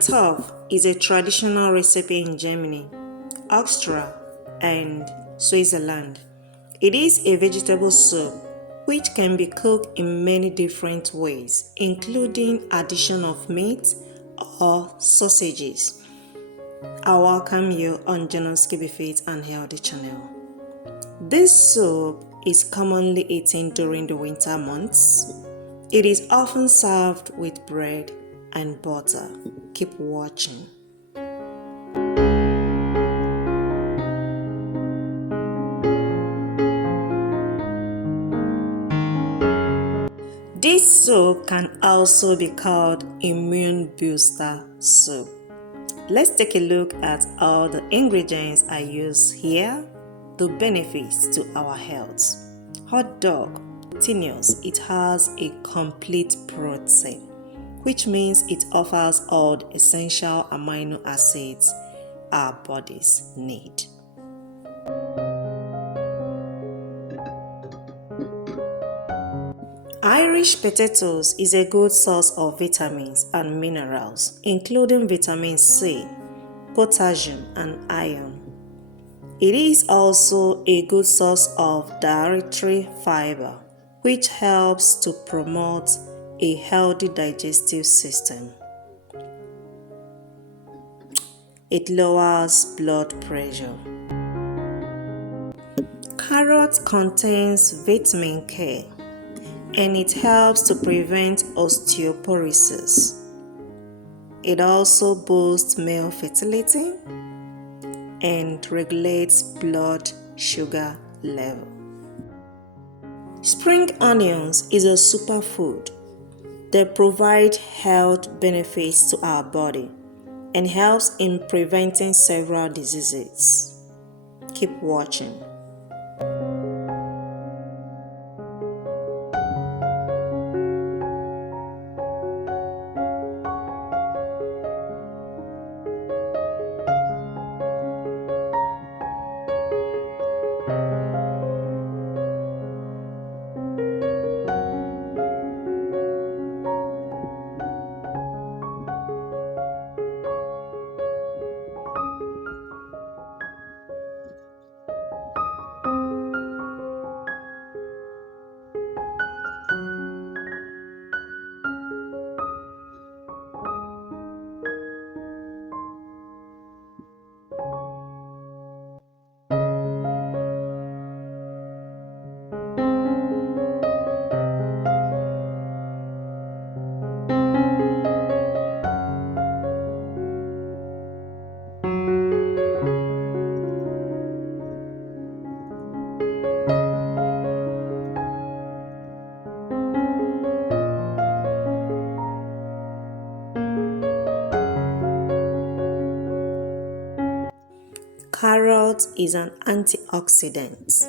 Eintopf is a traditional recipe in Germany, Austria, and Switzerland. It is a vegetable soup which can be cooked in many different ways, including addition of meat or sausages. I welcome you on Janosky Fit and Healthy channel. This soup is commonly eaten during the winter months. It is often served with bread and butter. Keep watching. This soup can also be called immune booster soup. Let's take a look at all the ingredients I use here, the benefits to our health. Hot dog, proteinous, it has a complete protein, which means it offers all the essential amino acids our bodies need. Irish potatoes is a good source of vitamins and minerals, including vitamin C, potassium, and iron. It is also a good source of dietary fiber, which helps to promote a healthy digestive system. It lowers blood pressure. Carrot contains vitamin K, and it helps to prevent osteoporosis. It also boosts male fertility and regulates blood sugar level. Spring onions is a superfood. They provide health benefits to our body and helps in preventing several diseases. Keep watching. Carrot is an antioxidant.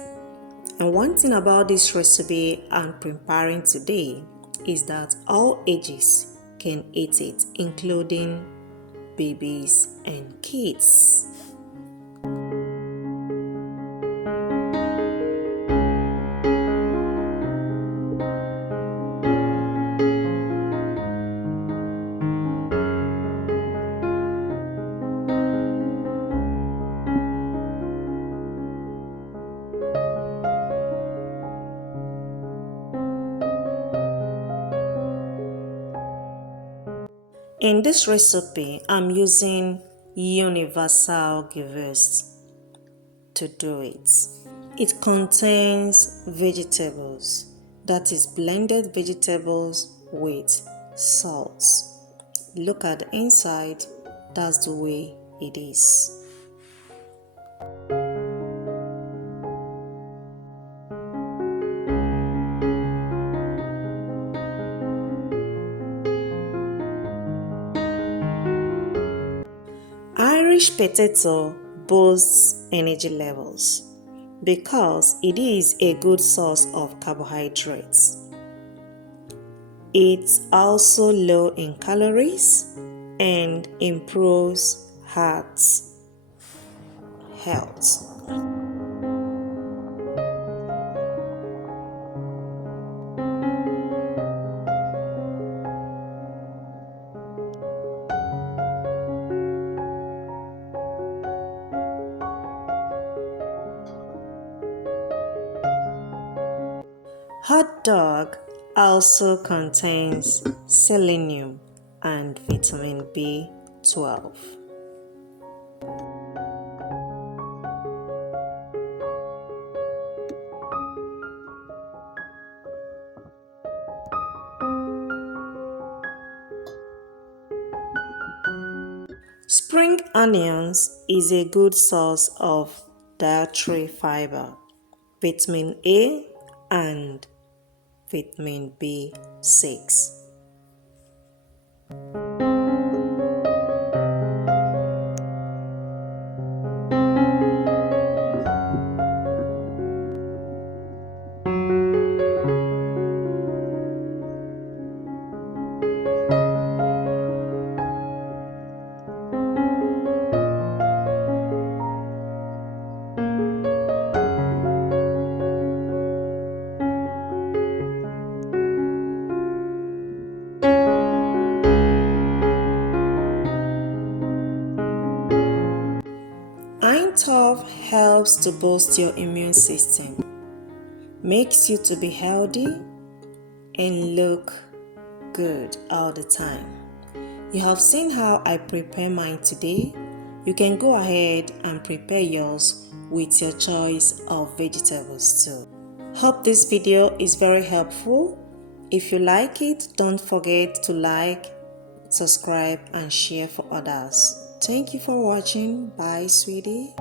And one thing about this recipe I'm preparing today is that all ages can eat it, including babies and kids. In this recipe, I'm using universal Gewürz to do it. It contains vegetables, that is blended vegetables with salt. Look at the inside, that's the way it is. Irish potato boosts energy levels because it is a good source of carbohydrates. It's also low in calories and improves heart health. Hot dog also contains selenium and vitamin B12. Spring onions is a good source of dietary fiber, vitamin A, and vitamin B6. Eintopf helps to boost your immune system, makes you to be healthy and look good all the time. You have seen how I prepare mine today. You can go ahead and prepare yours with your choice of vegetables too. Hope this video is very helpful. If you like it, don't forget to like, subscribe and share for others. Thank you for watching. Bye, sweetie.